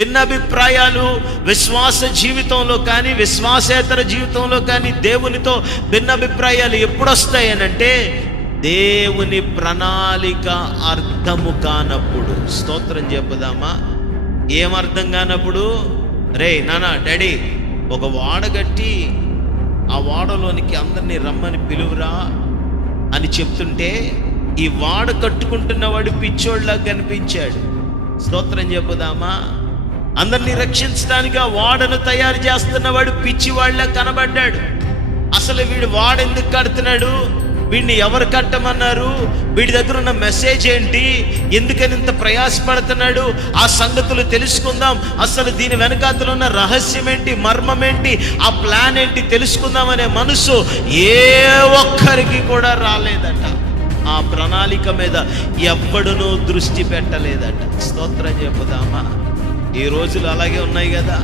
భిన్నాభిప్రాయాలు విశ్వాస జీవితంలో కానీ విశ్వాసేతర జీవితంలో కానీ దేవునితో భిన్నాభిప్రాయాలు ఎప్పుడు వస్తాయనంటే దేవుని ప్రణాళిక అర్థము కానప్పుడు. స్తోత్రం చెప్పుదామా? ఏం అర్థం కానప్పుడు? రే నానా డాడీ, ఒక వాడ కట్టి ఆ వాడలోనికి అందరినీ రమ్మని పిలువురా అని చెప్తుంటే ఈ వాడ కట్టుకుంటున్నవాడు పిచ్చోళ్ళ కనిపించాడు. స్తోత్రం చెప్పుదామా? అందరినీ రక్షించడానికి ఆ వాడను తయారు చేస్తున్నవాడు పిచ్చివాళ్ళ కనబడ్డాడు. అసలు వీడు వాడెందుకు కడుతున్నాడు, వీడిని ఎవరు కట్టమన్నారు, వీడి దగ్గర ఉన్న మెసేజ్ ఏంటి, ఎందుకని ఇంత ప్రయాసపడుతున్నాడు, ఆ సంగతులు తెలుసుకుందాం, అసలు దీని వెనకాతలో ఉన్న రహస్యం ఏంటి, మర్మం ఏంటి, ఆ ప్లాన్ ఏంటి తెలుసుకుందాం అనే మనసు ఏ ఒక్కరికి కూడా రాలేదట. ఆ ప్రణాళిక మీద ఎవ్వడునూ దృష్టి పెట్టలేదట. స్తోత్రం చెప్పుదామా? ఈ రోజులు అలాగే ఉన్నాయి కదా.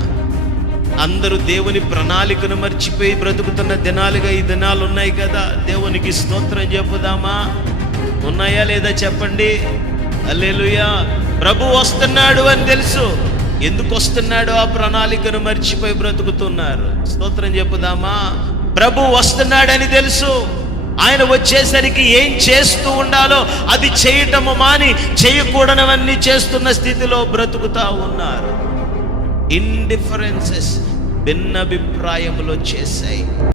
అందరూ దేవుని ప్రణాళికను మర్చిపోయి బ్రతుకుతున్న దినాలుగా ఈ దినాలు ఉన్నాయి కదా. దేవునికి స్తోత్రం చెప్పుదామా? ఉన్నాయా లేదా చెప్పండి. హల్లెలూయా. ప్రభు వస్తున్నాడు అని తెలుసు, ఎందుకు వస్తున్నాడో ఆ ప్రణాళికను మర్చిపోయి బ్రతుకుతున్నారు. స్తోత్రం చెప్పుదామా? ప్రభు వస్తున్నాడని తెలుసు, ఆయన వచ్చేసరికి ఏం చేస్తూ ఉండాలో అది చేయటము మాని చేయకూడనవన్నీ చేస్తున్న స్థితిలో బ్రతుకుతా ఉన్నారు. ఇండిఫరెన్సెస్ భిన్నాభిప్రాయములు చేశాయి.